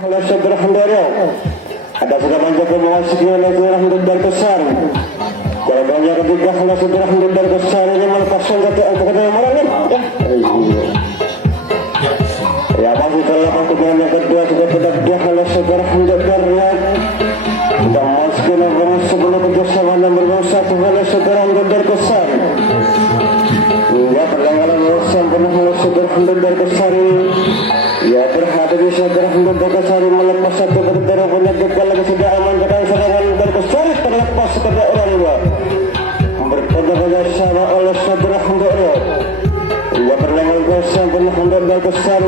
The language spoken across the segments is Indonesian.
oleh saudara Handara, ada sudah menjaga memasuki oleh saudara Handar besar. Kalau banyak ketiga oleh saudara Handar besar ini melepaskan kata yang orang ini. Ya masih telah kemudian yang kedua sudah kedua oleh saudara Handar ya. Sudah memasuki nomor sebelum kerjasama nomor 1 oleh saudara Handar besar. Ya perlengkapan sempurna oleh saudara Handar besar ini. Ya terhadap saudara Handar besar melepas satu berdarah punya gagal lagi sudah aman dengan serangan Handar besar terlepas kepada orang dua. Berpada sama oleh saudara Handar. Ya perlengkapan sempurna Handar besar.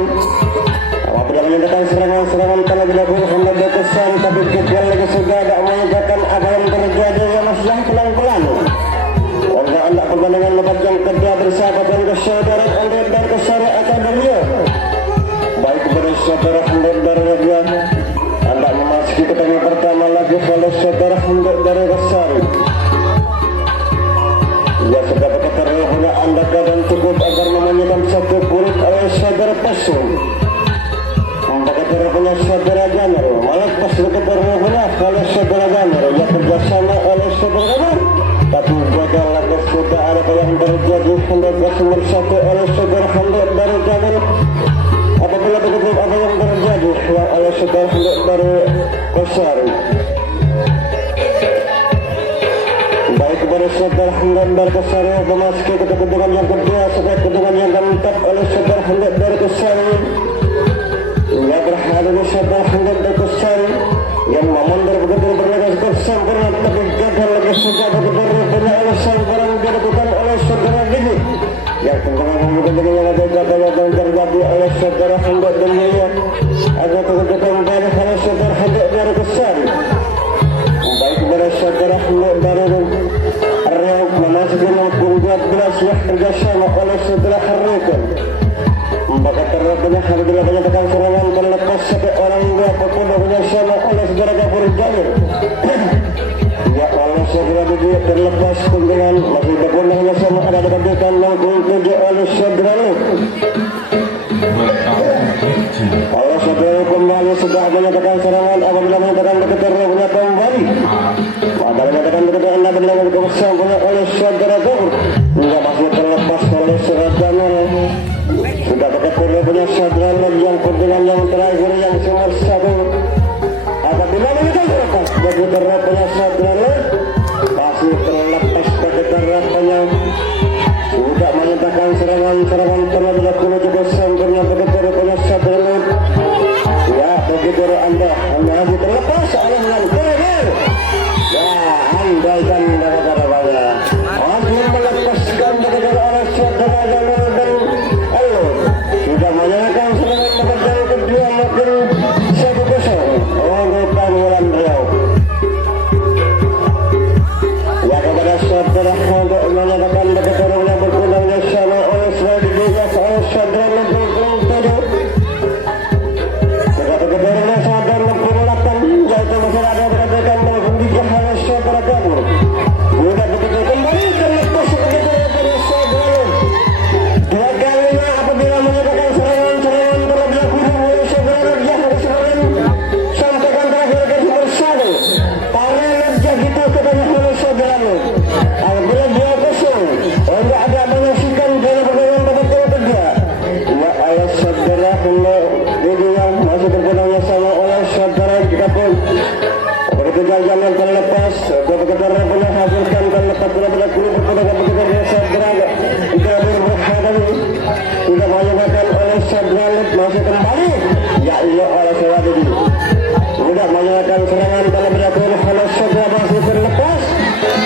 Apabila menyatakan serangan kalau dilakukan Handar besar tapi gagal lagi sudah ada menyatakan apa yang terjadi yang masih pelan-pelan. Warga anda pertandingan lepas yang kedua bersahabat dan saudara Handar besar akan beliau. Baik kepada saudara Handar ya, anda memasuki pertandingan pertama lagi oleh saudara Handar besar. Ya sudah berkata punya anda keadaan cukup agar memenangkan satu kulit oleh saudara Pasu. Berkata punya saudara Jamer, malah pas berkata punya oleh saudara Jamer, ya kerjasama oleh saudara Jamer. Tapi gagal lagi sudah ada yang terjadi Handar nomor 1 oleh saudara Handar dari Jamer. Apabila begitu apa yang terjadi yang oleh saudara Handar besar. Baik kepada saudara Handar besar memasuki kedudukan yang kedua sampai kedudukan yang keempat oleh saudara Handar besar. Ya berhadapan saudara Handar besar yang memandar begitu berlaga sempurna tapi gagal lagi sudah begitu banyak oleh saudara dilakukan oleh saudara Gigi. Yang kemudian yang ada gagal yang terjadi oleh saudara Handar dan Miliar agar kedudukan dari oleh saudara Handar besar. Baik kepada saudara Handar Arif memasuki nomor 12 yang kerjasama oleh saudara Harrikan. Maka terlalu harga menyatakan serangan terlepas sampai orang dua pemuda punya sama oleh saudara Gafur Jamil. Ya oleh saudara dia terlepas dengan masih berpundangnya sama ada dikatakan nomor 7 oleh saudara Luk. Oleh saudara kembali sudah menyatakan serangan apabila menyatakan keterlalunya kembali. Apabila menyatakan keterlaluan anda berlaku bersama oleh saudara Gafur. Hingga masih terlepas oleh saudara Jamil. Sudah bekerja punya saudara yang kemudian yang terakhir yang nomor 1. Apabila menyatakan bagi terapanya saudara masih terlepas bagi terapanya sudah menyatakan serangan telah dilakukan juga sempurna bagi terapanya saudara. Ya begitu anda masih terlepas oleh yang terakhir. Ya anda kan dapat banyak masih melepaskan bagi orang saudara dan sudah menyatakan serangan pertandingan kedua makin 1-0 anggota Wulan Riau. Ya kepada saudara untuk menyatakan begitu yang berpulangnya sama oleh selanjutnya oleh saudara Lebong Tado. Kepada kebenarannya saudara Lebong 8 yaitu masih ada berkatakan maupun 3 oleh saudara Gabur. Sudah begitu kembali terlepas begitu pada saudara. Dua kalinya apabila menyatakan serangan telah dilakukan oleh saudara yang bersamaran sampaikan terakhir ke nomor 1 para lerja kita katanya oleh saudara apabila dia kosong tidak ada menyaksikan dalam pertandingan babak kedua ya oleh saudara ini yang masih berpulangnya sama oleh saudara kita pun begitu jangan terlepas begitu terlepas hasilkan terlepas bila kulit berpulangnya begitu saudara tidak berhadapi sudah menyatakan oleh saudara masih kembali ya iya oleh saudara ini sudah menyatakan serangan kalau berlaku oleh saudara masih terlepas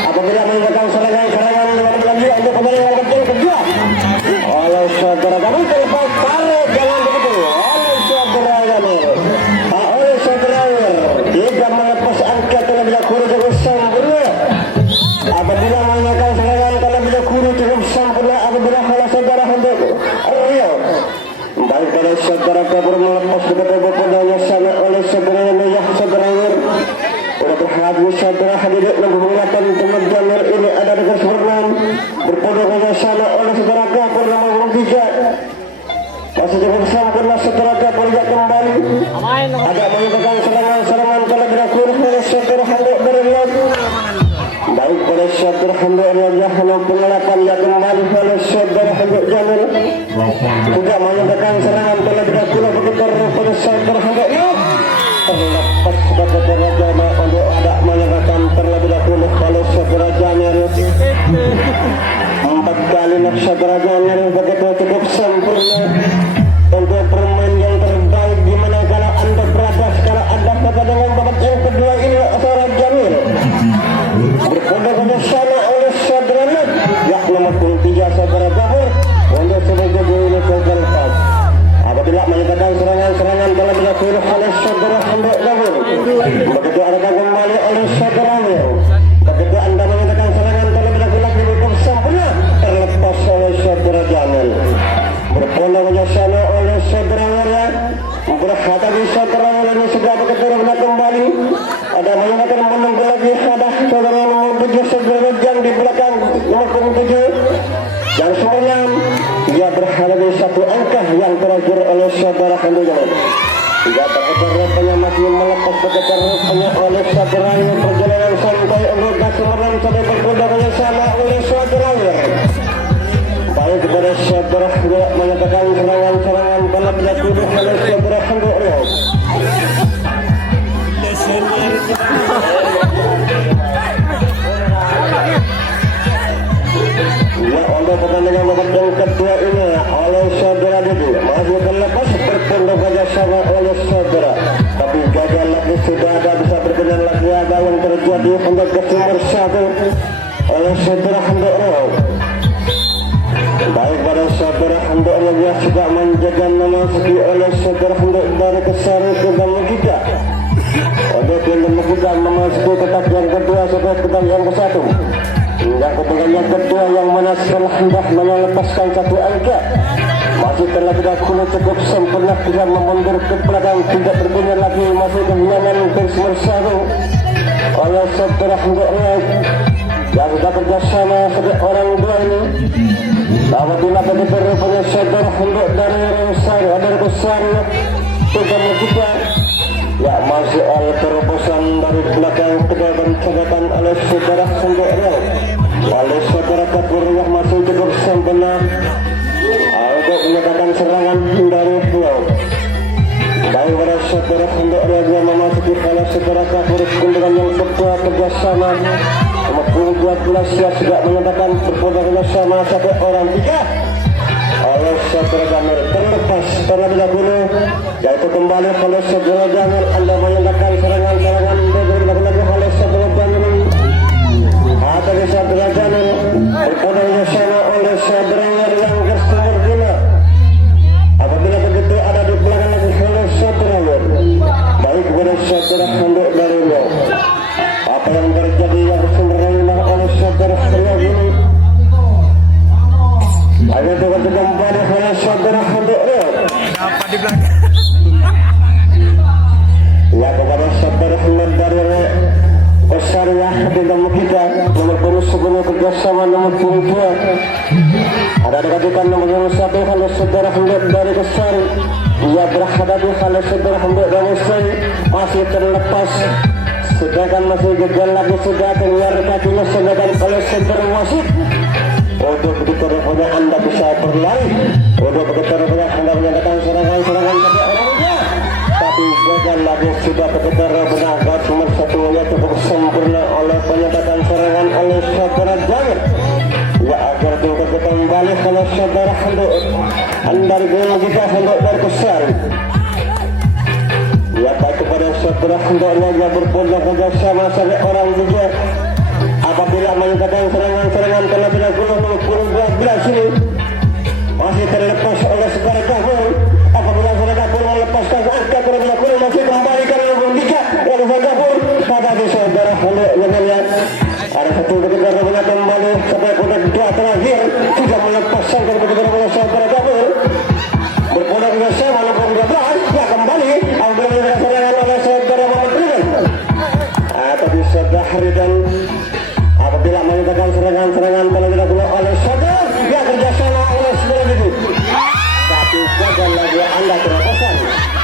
apabila menyatakan serangan lagi untuk kembali yang kedua oleh saudara kami terlepas tarik jangan begitu oleh saudara kami oleh saudara tidak melepas angka kalau berlaku cukup sempurna apabila menyatakan serangan kalau berlaku cukup sempurna apabila oleh saudara Handar Rio baik oleh saudara Gabur melepas kepada bapaknya sama oleh saudara Nayah saudara Wir untuk hadir saudara hadirin yang menggunakan teman Jamil ini ada dengan sempurna berpodoknya sama oleh saudara Gabur nomor 3 masih cukup sempurna saudara Gabur kembali ada alhamdulillah pengalaman yang kembali oleh saudara Hamid Jamil tidak menyebabkan serangan terlebih dahulu bergetar pada saudara Hamid terlepas sebagai Jamil untuk ada menyebabkan terlebih dahulu oleh saudara Jamil 4 kali nak saudara Jamil begitu cukup sempurna untuk permain yang terbaik di mana kalau anda berada kalau anda pada dengan babak yang kedua ini saudara Jamil berpada sana oleh saudara ya nomor 3 saudara Jamil untuk sebagai ini terlepas apabila menyebabkan serangan-serangan dalam dilakukan oleh saudara Hamid Jamil begitu ada kembali oleh saudara Jamil begitu anda menyebabkan serangan dalam dilakukan cukup sempurna terlepas oleh saudara Jamil berpola sana oleh saudara Jamil berhadapi saudara Jamil ini sudah begitu kembali ada menyebabkan menunggu lagi ada saudara nomor 7 saudara Jang di belakang nomor 7 yang semuanya ia berhadapi satu angka yang terakhir oleh saudara Hamid Jamil ia begitu rupanya masih melepas begitu rupanya oleh saudara yang perjalanan santai untuk kesemeran sampai berkuda sana oleh saudara baik kepada saudara tidak menyatakan serangan-serangan dalam dilakukan oleh saudara Hamid Jamil ya untuk pertandingan babak yang kedua ini oleh saudara Didi masih terlepas berpondok saja sama oleh saudara tapi gagal lagi sudah ada bisa berkenan lagi ada yang terjadi untuk kesimur 1 oleh saudara Hamid Jamil baik pada saudara Hamid Jamil yang juga menjaga memasuki oleh saudara Hamid dari Kesari ke Damukita untuk yang Damukita memasuki kotak yang kedua sampai kotak yang ke-1 hingga kotak yang kedua yang mana setelah hendak melepaskan 1 angka masih terlebih dahulu cukup sempurna tidak memundur ke belakang tidak berbunyi lagi masih kehilangan kesimur 1 oleh saudara Hamid Jamil yang sudah kerjasama sebagai orang dua ini apabila begitu rupanya saudara Hamid dari Resari dari Kesari juga kita ya masih oleh terobosan dari belakang kedua pencegahan oleh saudara Hamid Jamil oleh saudara Kapur yang masih cukup sempurna untuk menyatakan serangan dari beliau baik pada saudara Hamid Jamil yang memasuki oleh saudara Kapur dengan yang kedua kerjasama nomor 12 yang sudah menyatakan berpondok sama 1 orang 3 oleh saudara Jamil terlepas terlebih dahulu yaitu kembali oleh saudara Jamil anda menyatakan serangan-serangan lagi oleh saudara Jamil dari saudara Jamil berpondok sama oleh saudara yang kesimur 5 apabila begitu ada di belakang lagi oleh saudara baik kepada saudara Hamid dari apa yang terjadi yang sebenarnya oleh saudara Hamid ini hanya dengan kembali oleh saudara Hamid apa di belakang ya kepada saudara Hamid dari Kesariah di dalam kita nomor 10 kerjasama nomor 2 ada dikatakan nomor 1 oleh saudara Hamid dari Kesari ia berhadapi oleh saudara Hamid dari Kesari masih terlepas sedangkan masih gagal lagi sudah keluar kakinya sedangkan oleh saudara wasit untuk begitu rupanya anda bisa berlari untuk begitu rupanya anda menyatakan serangan-serangan pada orangnya tapi gagal lagi sudah begitu rupanya agar nomor 1 nya cukup sempurna oleh penyatakan serangan oleh saudara Jamil ya agar juga kembali oleh saudara Hamid anda kita hendak dari Kesari ya baik kepada saudara hendaknya yang berpondok kerjasama sebagai orang juga apabila menyatakan serangan-serangan terlebih dahulu nomor 12 ini masih terlepas oleh saudara Kapur apabila saudara Kapur melepaskan angka terlebih dahulu masih kembali ke nomor 3 oleh saudara Kapur pada di saudara Hamid Jamil ada satu ketika rupanya kembali sampai kotak 2 terakhir sudah melepaskan ketika rupanya saudara Kapur berpondok kerjasama nomor 12 ya kembali apabila serangan oleh saudara Muhammad tapi saudara Haridan apabila menyatakan serangan-serangan terlebih dahulu oleh saudara ya kerjasama oleh saudara itu tapi gagal lagi anda terobosan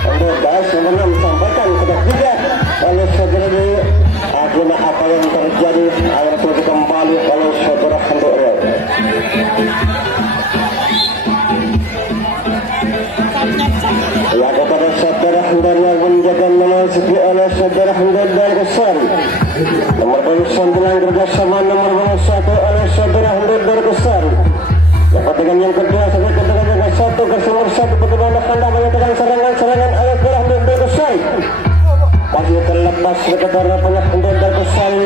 untuk bahas nomor 6 sampaikan kepada 3 oleh saudara ini akhirnya apa yang terjadi akhirnya kembali oleh saudara untuk Real. Ya kepada saudara Hamdan yang menjaga memasuki oleh saudara Hamdan dan Kesari. Nomor 29 kerjasama nomor 1 oleh saudara Hamdan dan Kesari. Yang pertandingan yang kedua sampai pertandingan yang satu nomor 1 pertandingan Anda menyatakan serangan oleh saudara Hamdan dan Kesari. Masih terlepas kepada banyak Hamdan dan Kesari.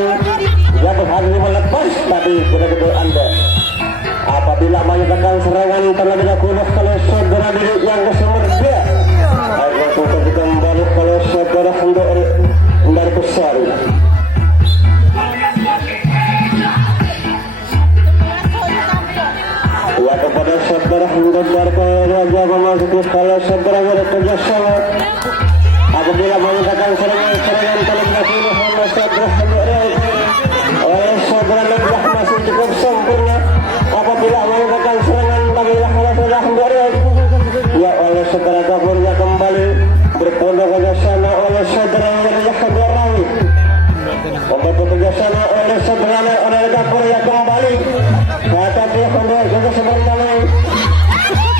Yang berhasil melepas tapi betul-betul Anda. Apabila menyatakan serangan terlebih dahulu oleh saudara diri yang nomor 2. Agar kita kembali oleh saudara Hamdan dari Kesari. Ya kepada saudara Hamdan dari Raja memasuki oleh saudara kerjasama. Apabila menyatakan serangan terlebih dahulu oleh saudara Hamdan oleh saudara Lebah masih cukup sempurna. Apabila menyatakan serangan bagilah oleh saudara Hamdan ya oleh saudara Gafurnya kembali berpondok kerjasama oleh saudara Yahya untuk kerjasama oleh saudara oleh Gafur yang kembali kata dia pondok juga sebenarnya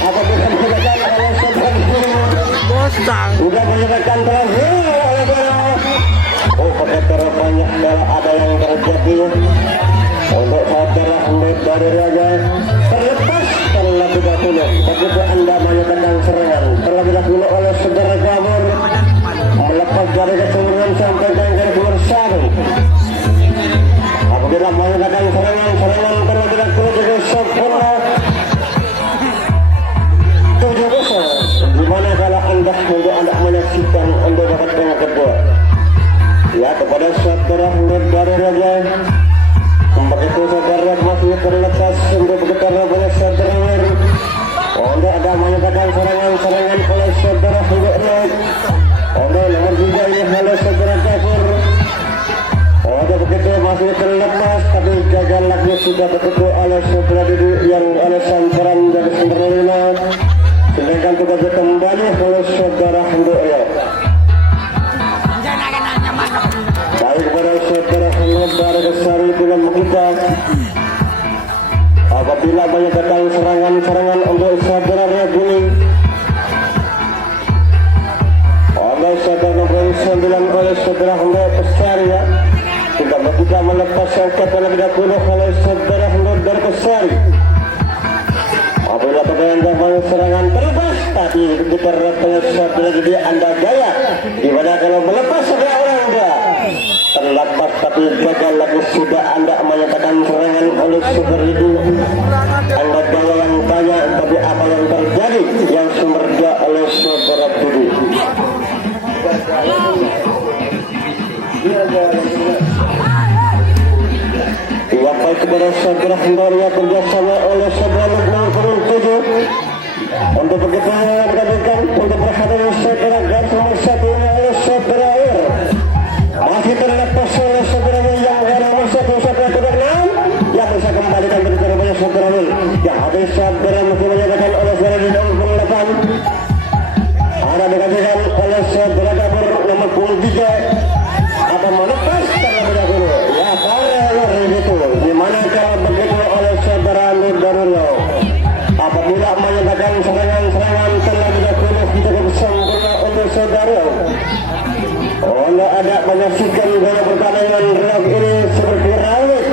apabila menyatakan oleh saudara sudah menyatakan terakhir oleh saudara banyak kalau ada yang terjadi untuk saudara Hamdan dari Raja terlepas terlebih dahulu begitu Anda menyatakan serangan terlebih dahulu oleh saudara Gafur melepas dari keseluruhan sampai dengan garis satu. Apabila menyatakan serangan terlebih dahulu dengan sempurna 7-0. Dimana kalau Anda menyaksikan Anda dapat yang kedua ya kepada saudara Hamdan dari Raja. Begitu saudara masih terlepas untuk berbicara oleh saudara Weru. Anda ada menyatakan serangan oleh saudara Hamdan. Anda nomor 3 ini oleh saudara Gafur. Anda begitu masih terlepas tapi gagal lagi sudah begitu oleh saudara Didi yang oleh samperan dari Sumberlina. Sedangkan tugas kembali oleh saudara Hamdan. Baik kepada saudara Hamdan dari Kesari dengan kita apabila menyatakan serangan untuk saudara Reguni oleh saudara nomor 9 oleh saudara Hamdan Kesari ya tidak begitu melepas sangkat terlebih dahulu oleh saudara Hamdan dari Kesari. Apabila pertandingan serangan terlepas tapi kita rasanya saudara jadi Anda gaya dimana kalau melepas ada orang dia terlepas tapi gagal lagi sudah Anda menyatakan serangan oleh super itu Anda gaya yang banyak tapi apa yang terjadi yang sumber dia oleh saudara Budi. Yang baik kepada saudara Hamdan yang kerjasama oleh saudara nomor 7 untuk begitu dikatakan untuk berhadapan saudara garis nomor 1 oleh saudara Air masih terlepas oleh saudara yang nomor 1 saudara tidak 6 yang bisa kembalikan berbicara banyak saudara Wil yang habis saudara masih menyatakan oleh saudara di nomor 8 ada dikatakan oleh saudara Gafur nomor 23 apa melepas terlebih dahulu ya para begitu dimana kalau begitu oleh saudara Nur Darullah apabila menyatakan serangan terlebih dahulu kita sempurna untuk saudara. Anda ada menyaksikan gaya pertandingan real ini seperti rawit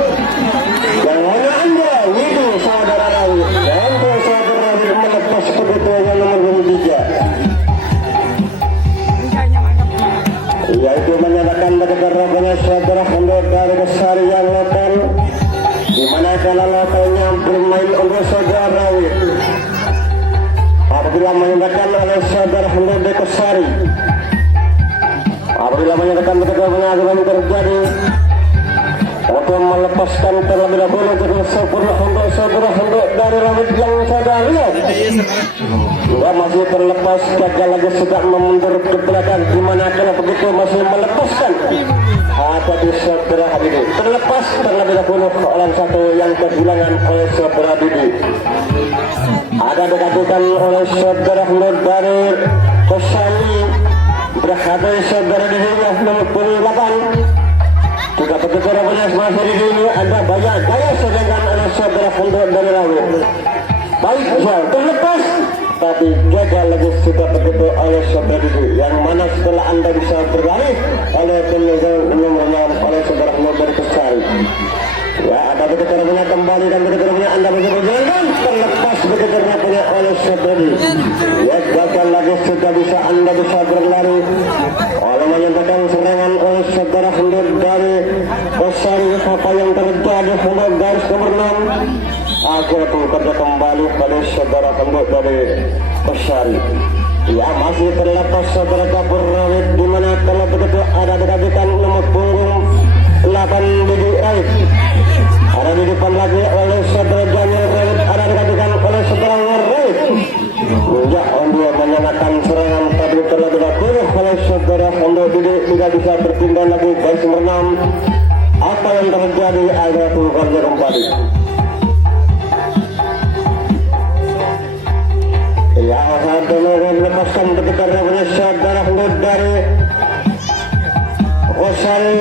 yang mana Anda itu saudara rawit dan saudara rawit melepas begitu yang nomor 3 yaitu menyatakan bagaimana saudara Hamdan dari Kesari yang lokal dimana kalau lokalnya bermain untuk saudara rawit apabila menyatakan oleh saudara Hamdan dari Kesari apabila menyatakan bagaimana terjadi untuk melepaskan terlebih dahulu ke sempurna untuk saudara Hamdan dari rawit yang saudara lihat juga masih terlepas gagal lagi sedang memundur ke belakang dimana kalau begitu masih melepaskan di saudara Habibie terlepas terlebih dahulu oleh satu yang kehilangan oleh saudara Habibie ada dikatakan oleh saudara Hamdan dari Kesari berhadapan saudara di dunia nomor 28 juga begitu rasanya masih di dunia ada banyak gaya sedangkan oleh untuk dari lalu. Baik ya, terlepas tapi gagal lagi sudah begitu oleh saudara Didi, yang mana setelah anda bisa berlari oleh penyelenggara nomor 6 oleh saudara Nober Kesari. Ya, ada begitu punya kembali dan begitu punya anda bisa berjalan terlepas begitu punya oleh saudara Didi. Ya, gagal lagi sudah bisa anda bisa berlari oleh menyatakan serangan oleh saudara Hendur dari Kesari. Apa yang terjadi Hendur garis nomor 6 akhirnya bekerja kembali pada saudara Hendur dari Kesari. Ya, masih terlepas saudara Kapur Rawit, di mana kalau begitu ada dikatakan nomor punggung 8 Didi Rawit. Ada di depan lagi oleh saudara Jamil Rawit, ada dikatakan oleh saudara Rawit. Ya, Hendur menyatakan serangan tapi terlebih dahulu oleh saudara Hendur Didi tidak bisa bertindak lagi garis nomor 6. Apa yang terjadi akhirnya bekerja kembali. Ya, satu melepaskan ketika saudara Hendur dari Kesari.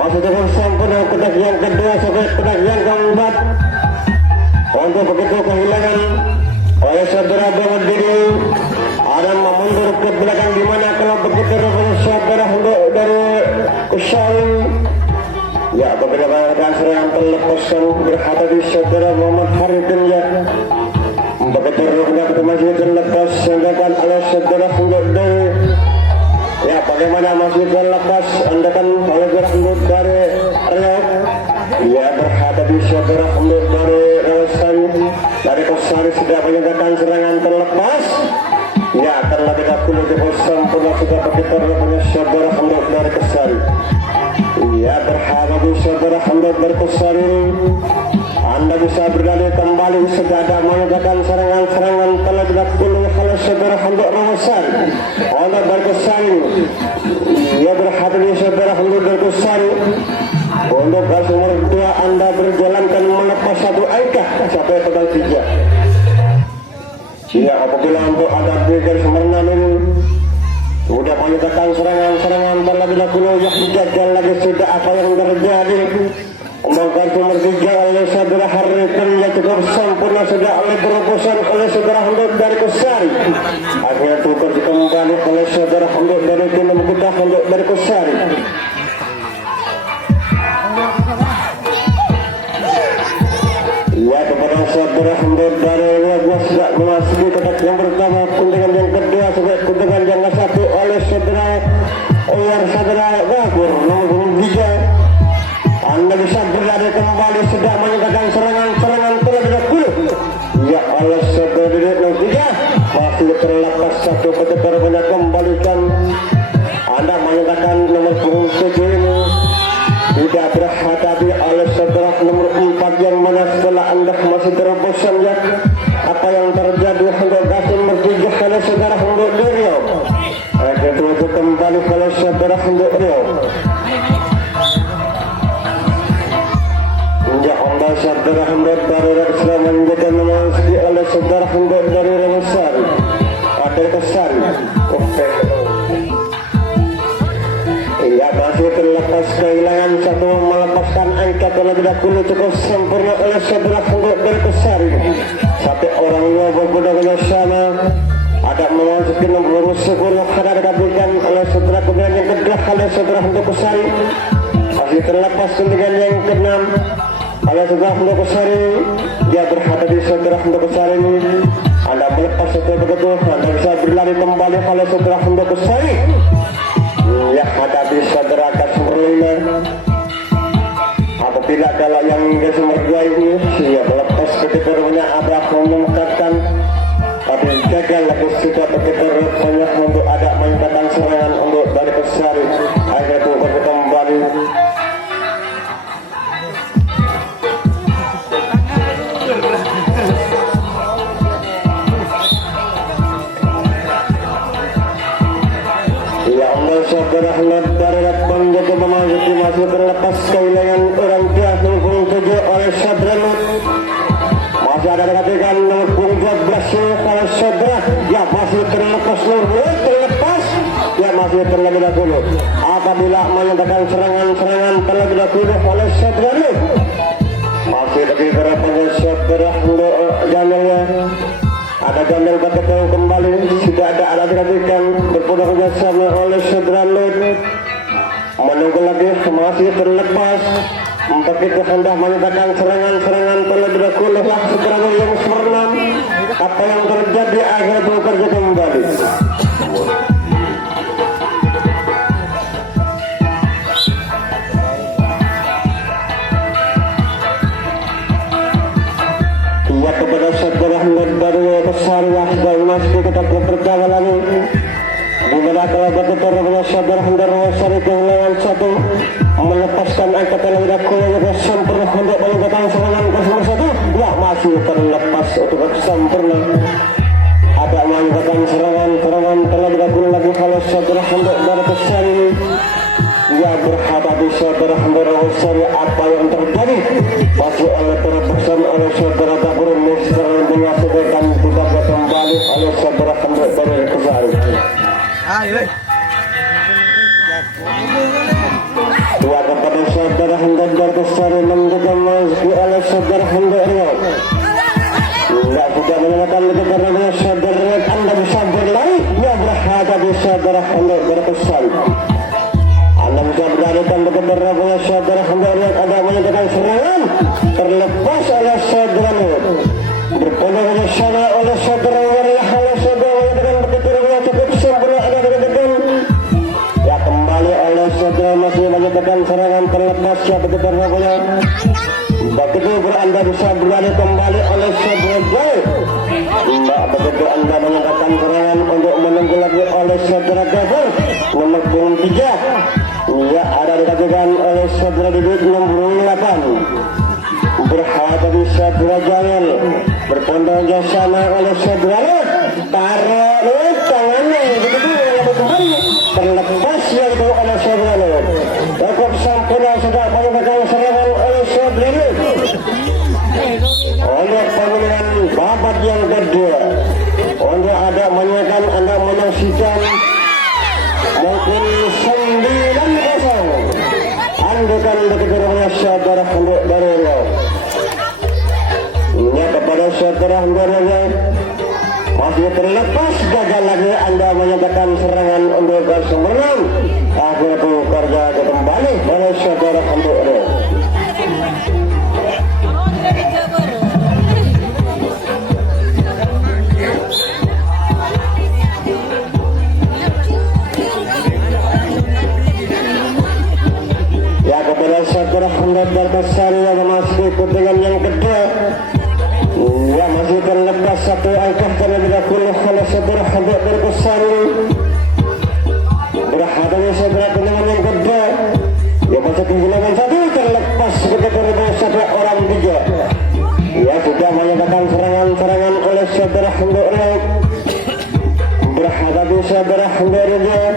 Masih dengan sempurna kotak yang kedua sampai kotak yang keempat. Untuk begitu kehilangan oleh saudara Damar Didi. Ada memundur ke belakang di mana kalau begitu saudara Hendur dari Kesari. Ya, beberapa rekan serangan terlepaskan berhadapi saudara Muhammad Harithun ya. Begitu ruknya masih terlepas sedangkan oleh saudara Hendur dari ya, bagaimana masih terlepas andakan oleh saudara Hendur dari Riau. Ya, berhadapi saudara Hendur dari Rawasari dari Kesari sudah menyatakan serangan terlepas. Ya, terlebih dahulu di sempurna sudah begitu ruknya saudara Hendur dari Kesari. Ya, berhadapi saudara Hendur dari Kesari. Anda bisa berdalih kembali sudah ada menyatakan serangan-serangan terlebih dahulu oleh saudara Hendur Rawasari. Hendur dari Kesari. Ya, berhadapi saudara Hendur dari Kesari. Untuk garis nomor 2 Anda berjalankan melepas satu angka sampai pedal 3. Ya, apabila untuk ada di garis nomor 6 ini sudah menyatakan serangan-serangan terlebih dahulu yang gagal lagi sudah apa yang terjadi. Untuk nomor 3 oleh saudara Harithun yang cukup sempurna sudah oleh berobosan oleh saudara Hendur dari Kesari. Akhirnya tukar kembali oleh saudara Hendur dari tim kita Hendur dari Kesari. Ya, kepada saudara Hendur dari Riau sudah memasuki kotak yang pertama, kuntingan yang kedua sampai kuntingan yang ke-1 oleh saudara Gabur nomor 3. Anda bisa berlari kembali sudah menyatakan serangan-serangan terlebih dahulu. Ya, oleh saudara Didi nomor 3 masih terlepas satu ketika banyak kembalikan. Anda menyatakan nomor punggung 7 ini tidak berhadapi oleh saudara nomor 4 yang mana setelah Anda masih terobosan ya. Apa yang terjadi Hendur garis nomor 3 oleh saudara Hendur Riau. Itu kembali oleh saudara Hendur Riau. Ya, saudara Hendur dari Islam menjaga memasuki oleh saudara Hendur dari Rawasari. Ada Kesari. Oke. Ya, masih terlepas kehilangan satu melepaskan angka terlebih dahulu cukup sempurna oleh saudara Hendur dari Kesari. Sampai orang yang berbeda sama ada memasuki nomor 10 karena dikabulkan oleh saudara kemudian yang kedua oleh saudara Hendur Kesari. Masih terlepas kemudian yang ke-6 oleh saudara Hendur Kesari. Dia berhadapi saudara Hendur Kesari ini. Anda melepas setelah begitu Anda bisa berlari kembali oleh saudara Hendur Kesari. Ya, hadapi saudara nomor 5. Apabila kalau yang nomor 2 ini siap melepas ketika rumahnya ada mengungkapkan tapi gagal lagi sudah begitu banyak untuk ada menyatakan serangan untuk dari Kesari. Akhirnya itu kembali. Ya Allah, saudara Hendur dari Ratman jadi memasuki masih terlepas kehilangan orang tua punggung 7 oleh saudara Lut. Masih ada dikatakan nomor punggung 12 oleh saudara. Ya, masih terlepas nomor terlepas. Ya, masih terlebih dahulu. Apabila menyatakan serangan-serangan terlebih dahulu oleh saudara Lut. Masih lebih berapa saudara sudah ada alat rapikan berpenuh kerjasama oleh saudara Lut. Menunggu lagi masih terlepas. Begitu hendak menyatakan serangan-serangan terlebih dahulu lah serangan yang sempurna. Apa yang terjadi akhirnya bekerja kembali. Ya kepada saudara Ahmad baru besar dan masih kita berpercaya lagi. Dimana kalau betul saudara Ahmad Rawasari kehilangan satu melepaskan angkatan yang dahulu yang sempurna untuk melakukan serangan ke nomor satu. Ya masih terlepas untuk sempurna. Ada melakukan serangan terlebih dahulu lagi kalau saudara Ahmad baru besar ini. Ya berhadapi saudara Ahmad Rawasari apa yang terjadi masih oleh terpaksa oleh saudara Dapur Mister dengan sedangkan tidak kembali oleh saudara Ahmad baru besar. Dua kepada saudara Ahmad baru besar menduga masih oleh saudara Ahmad Rio. Tidak juga menyatakan itu karena saudara Anda bisa berlari. Ya berhadapi saudara Ahmad baru besar. Anda bisa berhadapan beberapa saudara kembali ada menyatakan serangan terlepas oleh saudara Lut. Berpenuh kerjasama oleh saudara Waria oleh saudara menyatakan begitu cukup sempurna ada dikatakan. Ya kembali oleh saudara masih menyatakan serangan terlepas ya begitu namanya. Begitu beranda bisa berada kembali oleh saudara Jai. Mbak begitu Anda menyatakan serangan untuk menunggu lagi oleh saudara Gafar nomor 3. Ya ada dikatakan oleh saudara Didit 68. Berhadapi saudara Jalan berpondong jasana oleh saudara Lut. Taruh tangannya begitu kembali terlepas yaitu oleh saudara Lut. Cukup sempurna sudah menggunakan serangan oleh saudara Lut. Oleh pemilihan babat yang kedua untuk ada menyatakan Anda menyaksikan mungkin 9-0 andukan begitu namanya saudara Ahmad Bario. Ini kepada saudara Ahmad Bario masih terlepas gagal lagi Anda menyatakan serangan untuk kesemenang. Akhirnya bekerja kembali oleh saudara Ahmad Bario. Saudara Ahmad Barsari yang masih ikut dengan yang kedua. Ya masih terlepas satu angka terlebih dahulu oleh saudara Ahmad Barsari. Berhadapi saudara dengan yang kedua. Ya masih kehilangan satu terlepas begitu dari saudara orang tiga. Ya sudah menyatakan serangan-serangan oleh saudara Ahmad Barsari. Berhadapi saudara Ahmad Barsari.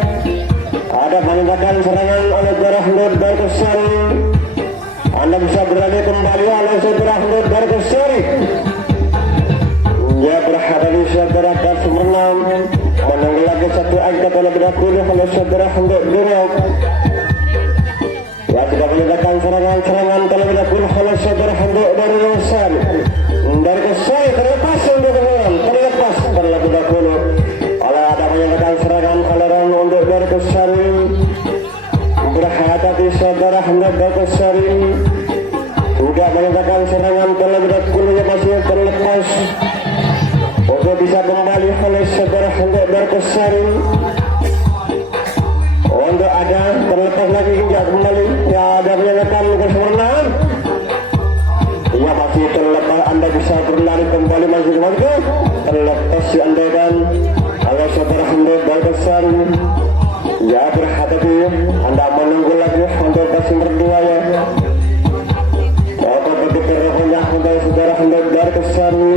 Ada menyatakan serangan oleh saudara Ahmad Barsari. Anda bisa berani kembali oleh saudara Ahmad Barsari. Ya berhadapi saudara Kasmenam menunggu lagi satu angka terlebih dahulu oleh saudara Ahmad Barsari. Ya sudah menyatakan serangan-serangan terlebih dahulu oleh saudara Ahmad Barsari. Barsari terlepas untuk kemenangan terlepas terlebih dahulu oleh ada menyatakan serangan oleh untuk Barsari. Berhadapi saudara Ahmad Barsari sudah menyatakan serangan terlebih dahulu yang masih terlepas untuk bisa kembali oleh saudara Ahmad Barsari. Untuk ada terlepas lagi hingga kembali ya ada menyatakan kesempurnaan. Ya masih terlepas Anda bisa berlari kembali masih kembali terlepas si Anda dan oleh saudara Ahmad Barsari. Ya berhadapi Anda menunggu lagi untuk kasih berdua ya. Atau begitu rohnya untuk saudara Ahmad Barsari.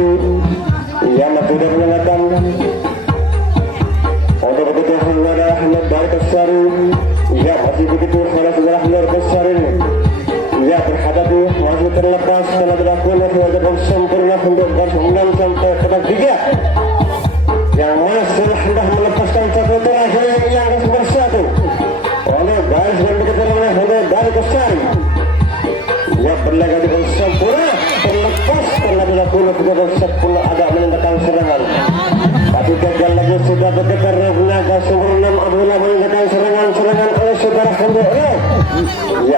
Ya masih sudah menyatakan untuk begitu saudara Ahmad Barsari. Ya masih begitu saudara Ahmad Barsari. Ya berhadapi masih terlepas telah dilakukan wajib sempurna untuk bersembilan sampai kepada 3. Yang masih hendak melepaskan satu terakhir yang bersatu oleh garis dan begitu oleh dari Barsari. Ya berlaga dengan sempurna terlepas telah dilakukan 30 agak menentangkan serangan tapi gagal lagi Sudah bergetar naga sempurna adalah menggunakan serangan-serangan oleh saudara Kembali. Ya